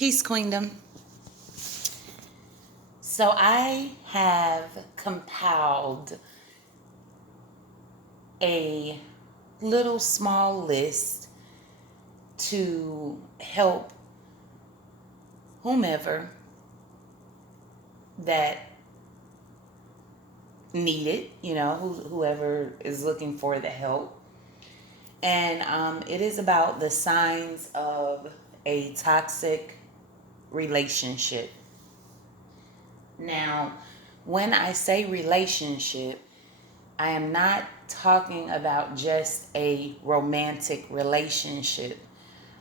Peace, Queendom. So I have compiled a little small list to help whomever that need it, whoever is looking for the help. And it is about the signs of a toxic relationship. Now, when I say relationship, I am not talking about just a romantic relationship.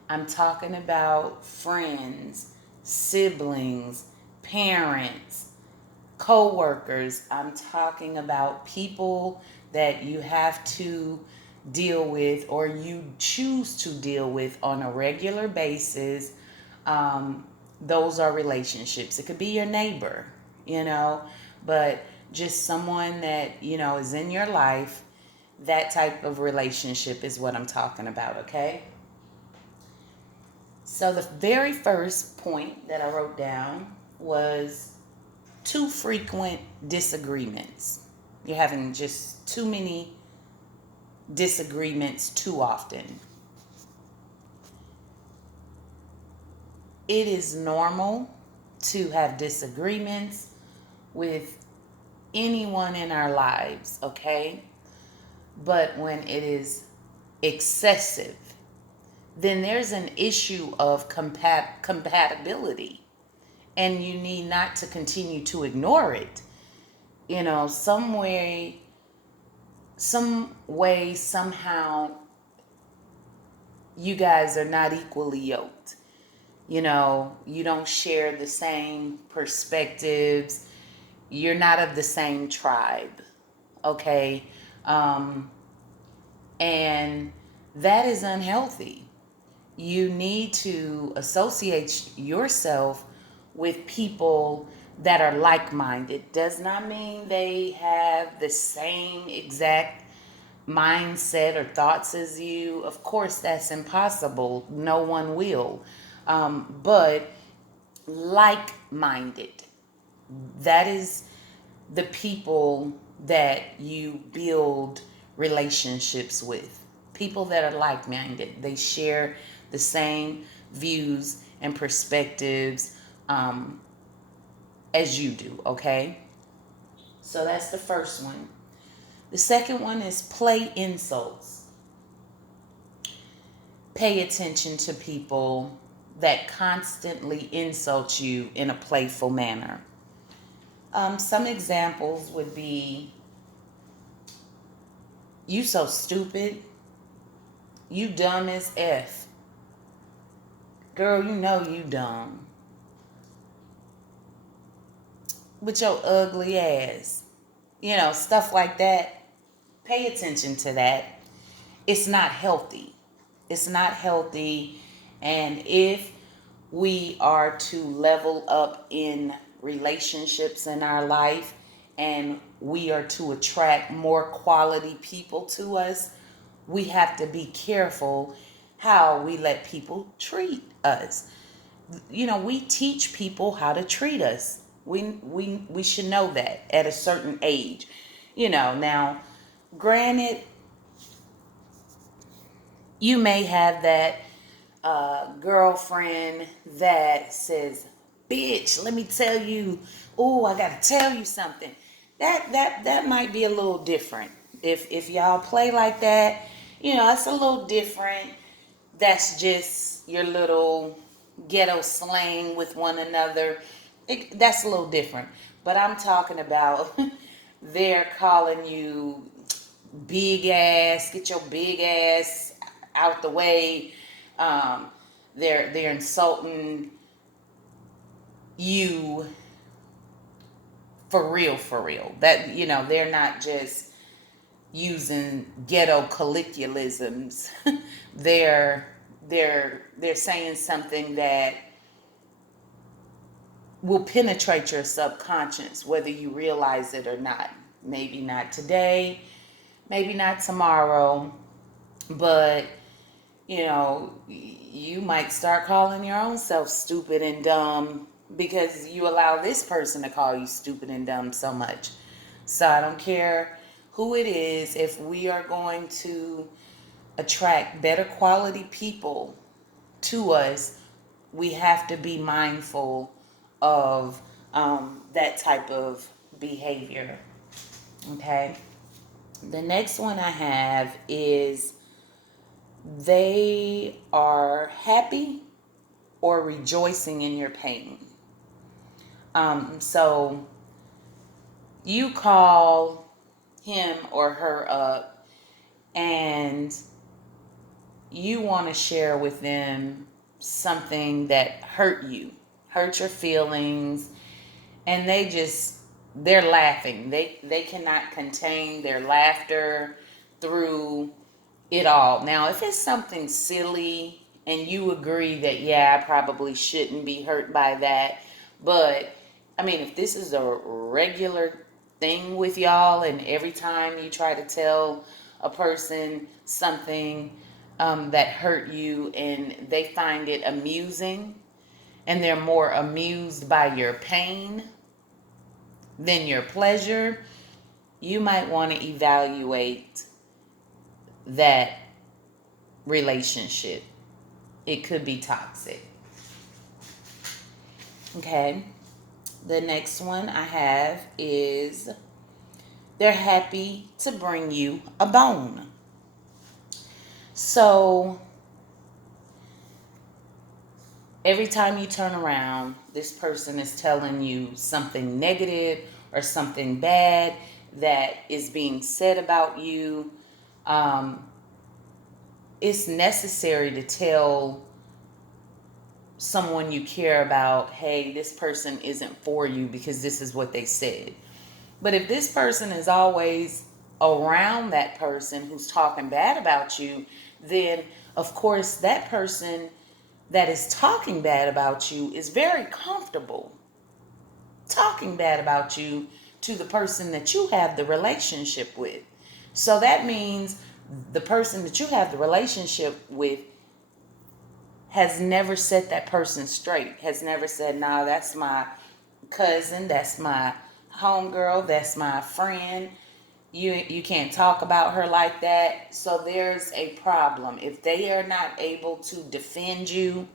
I'm talking about friends, siblings, parents, co-workers. I'm talking about people that you have to deal with or you choose to deal with on a regular basis. Um, those are relationships. It could be your neighbor, you know, but just someone that, is in your life. That type of relationship is what I'm talking about, okay? So the very first point that I wrote down was too frequent disagreements. You're having just too many disagreements too often. It is normal to have disagreements with anyone in our lives, okay? But when it is excessive, then there's an issue of compatibility, and you need not to continue to ignore it. Some way, somehow, you guys are not equally yoked. You don't share the same perspectives. You're not of the same tribe, okay? Um, and that is unhealthy. You need to associate yourself with people that are like-minded. Does not mean they have the same exact mindset or thoughts as you. Of course, that's impossible. No one will. But like-minded, that is the people that you build relationships with. People that are like-minded. They share the same views and perspectives as you do, okay? So that's the first one. The second one is play insults. Pay attention to people that constantly insult you in a playful manner. Some examples would be, you so stupid, you dumb as F. Girl, you know you dumb. With your ugly ass. Stuff like that. Pay attention to that. It's not healthy. It's not healthy. And if we are to level up in relationships in our life and we are to attract more quality people to us, we have to be careful how we let people treat us. We teach people how to treat us. We should know that at a certain age. Now, granted, you may have that girlfriend that says, "Bitch, let me tell you. Oh, I gotta tell you something." That might be a little different. If y'all play like that, it's a little different. That's just your little ghetto slang with one another. That's a little different. But I'm talking about they're calling you big ass, get your big ass out the way. Um, they're insulting you for real. That they're not just using ghetto colloquialisms. they're they're saying something that will penetrate your subconscious, whether you realize it or not. Maybe not today, maybe not tomorrow, but you know, you might start calling your own self stupid and dumb because you allow this person to call you stupid and dumb so much. So I don't care who it is, if we are going to attract better quality people to us, we have to be mindful of that type of behavior. Okay. The next one I have is they are happy or rejoicing in your pain. So you call him or her up and you want to share with them something that hurt your feelings, and they're laughing. They cannot contain their laughter through it all. Now, if it's something silly and you agree that, yeah, I probably shouldn't be hurt by that, but I mean, if this is a regular thing with y'all, and every time you try to tell a person something that hurt you and they find it amusing, and they're more amused by your pain than your pleasure, you might want to evaluate that relationship. It could be toxic. Okay. The next one I have is they're happy to bring you a bone. So every time you turn around, this person is telling you something negative or something bad that is being said about you. Um, it's necessary to tell someone you care about, hey, this person isn't for you because this is what they said. But if this person is always around that person who's talking bad about you, then of course that person that is talking bad about you is very comfortable talking bad about you to the person that you have the relationship with. So that means the person that you have the relationship with has never set that person straight, has never said, nah, that's my cousin, that's my homegirl, that's my friend. You can't talk about her like that. So there's a problem. If they are not able to defend you,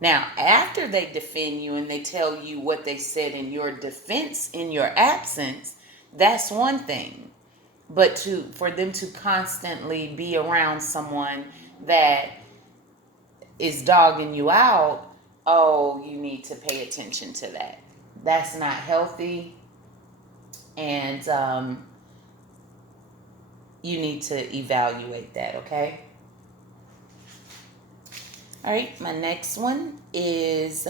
now after they defend you and they tell you what they said in your defense in your absence, that's one thing. But for them to constantly be around someone that is dogging you out, oh, you need to pay attention to that. That's not healthy, and you need to evaluate that, okay? All right, my next one is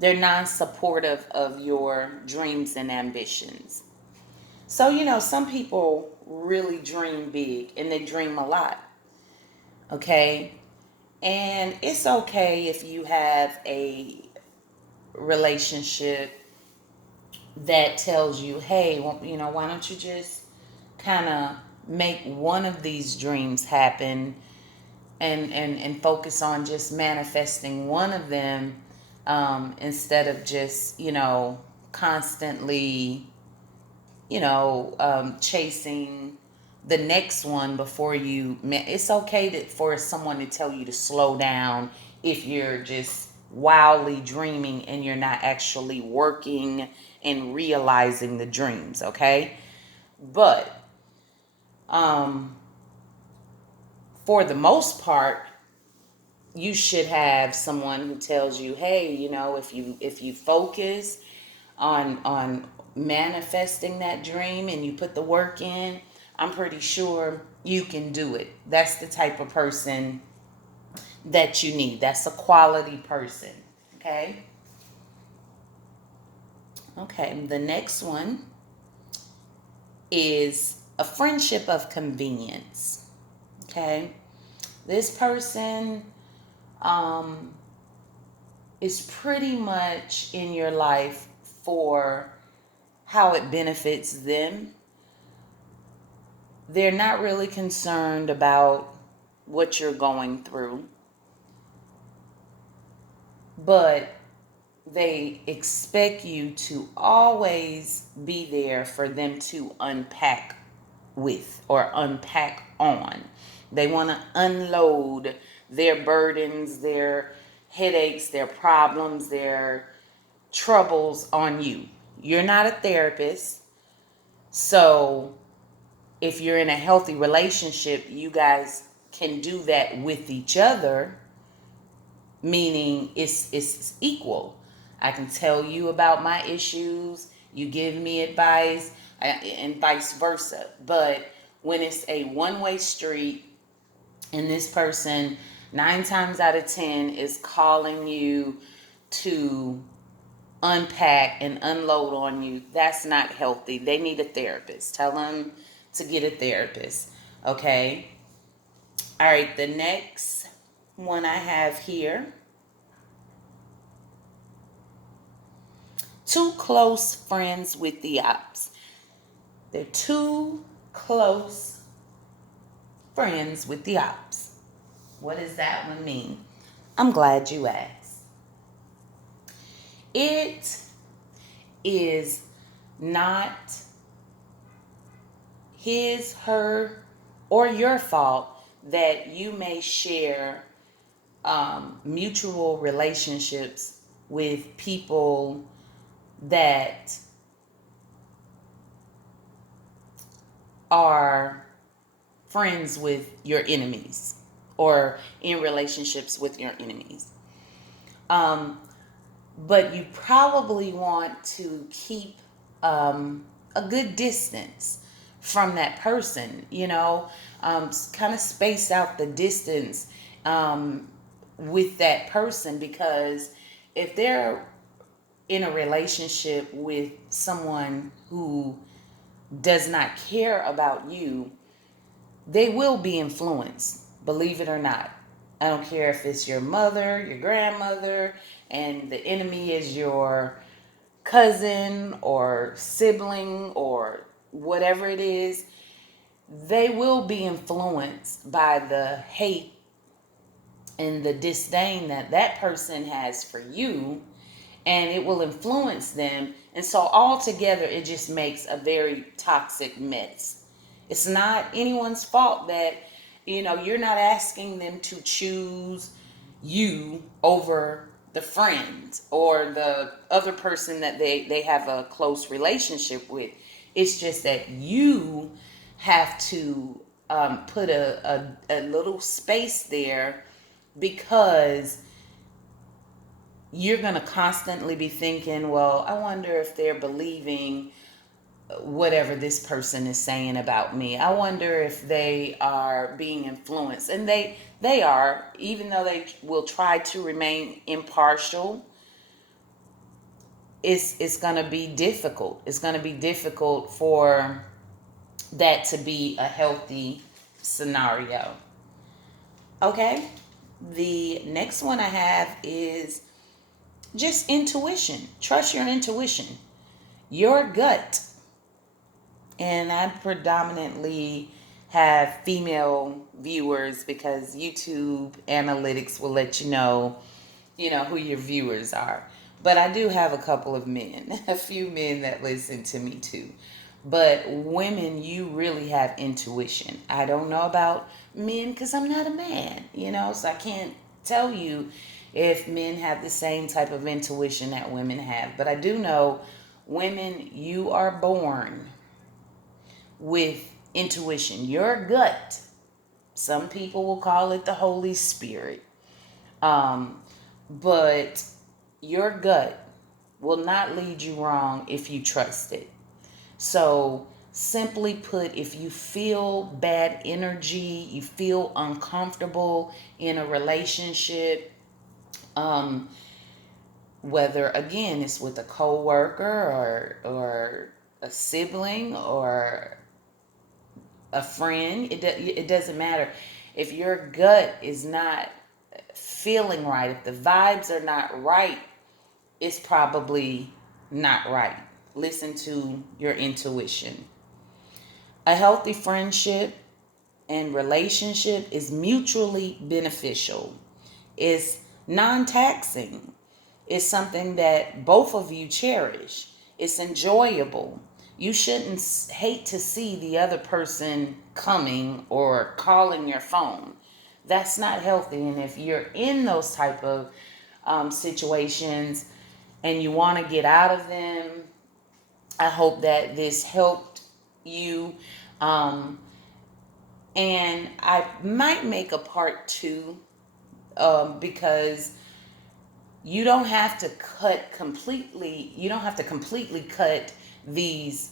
they're non supportive of your dreams and ambitions. So, some people really dream big and they dream a lot, okay? And it's okay if you have a relationship that tells you, hey, well, why don't you just kind of make one of these dreams happen, and focus on just manifesting one of them, instead of just, constantly, chasing the next one before it's okay for someone to tell you to slow down if you're just wildly dreaming and you're not actually working and realizing the dreams, okay? But for the most part, you should have someone who tells you, hey, if you focus on manifesting that dream and you put the work in, I'm pretty sure you can do it. That's the type of person that you need. That's a quality person. Okay? Okay, the next one is a friendship of convenience. Okay? This person is pretty much in your life for how it benefits them. They're not really concerned about what you're going through, but they expect you to always be there for them to unpack with or unpack on. They want to unload their burdens, their headaches, their problems, their troubles on you. You're not a therapist. So if you're in a healthy relationship, you guys can do that with each other, meaning it's equal. I can tell you about my issues, you give me advice, and vice versa. But when it's a one-way street and this person 9 times out of 10 is calling you to unpack and unload on you, that's not healthy. They need a therapist. Tell them to get a therapist. Okay? All right, the next one I have here. Too close friends with the ops. They're too close friends with the ops. What does that one mean? I'm glad you asked. It is not his, her, or your fault that you may share mutual relationships with people that are friends with your enemies or in relationships with your enemies. But you probably want to keep a good distance from that person, kind of space out the distance with that person, because if they're in a relationship with someone who does not care about you, they will be influenced, believe it or not. I don't care if it's your mother, your grandmother, and the enemy is your cousin or sibling or whatever it is. They will be influenced by the hate and the disdain that that person has for you, and it will influence them. And so altogether, it just makes a very toxic mess. It's not anyone's fault that, you're not asking them to choose you over the friend or the other person that they have a close relationship with. It's just that you have to put a little space there, because you're going to constantly be thinking, well, I wonder if they're believing whatever this person is saying about me. I wonder if they are being influenced. And they are, even though they will try to remain impartial. It's going to be difficult. It's going to be difficult for that to be a healthy scenario. Okay? The next one I have is just intuition. Trust your intuition, your gut. And I predominantly have female viewers because YouTube analytics will let you know who your viewers are. But I do have a couple of men, a few men that listen to me too. But women, you really have intuition. I don't know about men because I'm not a man, so I can't tell you if men have the same type of intuition that women have. But I do know, women, you are born with intuition, your gut. Some people will call it the Holy Spirit. But your gut will not lead you wrong if you trust it. So, simply put, if you feel bad energy, you feel uncomfortable in a relationship, whether again it's with a coworker or a sibling or a friend, it doesn't matter. If your gut is not feeling right, if the vibes are not right, it's probably not right. Listen to your intuition. A healthy friendship and relationship is mutually beneficial. It's non-taxing. It's something that both of you cherish. It's enjoyable. You shouldn't hate to see the other person coming or calling your phone. That's not healthy. And if you're in those type of situations and you want to get out of them, I hope that this helped you. Um, and I might make a part two, because you don't have to completely cut these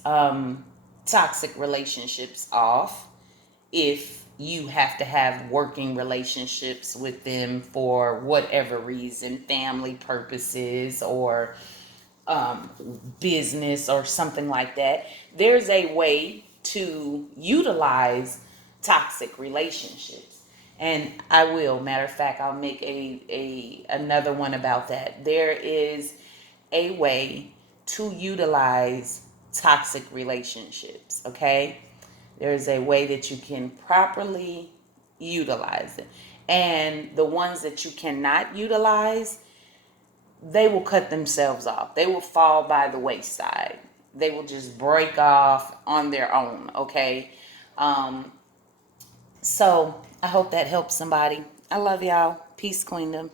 toxic relationships off if you have to have working relationships with them for whatever reason, family purposes or um, business or something like that. There's a way to utilize toxic relationships. And I will, matter of fact, I'll make a another one about that. There is a way to utilize toxic relationships, okay? There's a way that you can properly utilize it. And the ones that you cannot utilize, they will cut themselves off. They will fall by the wayside. They will just break off on their own, okay? Um, so I hope that helps somebody. I love y'all. Peace, Queendom.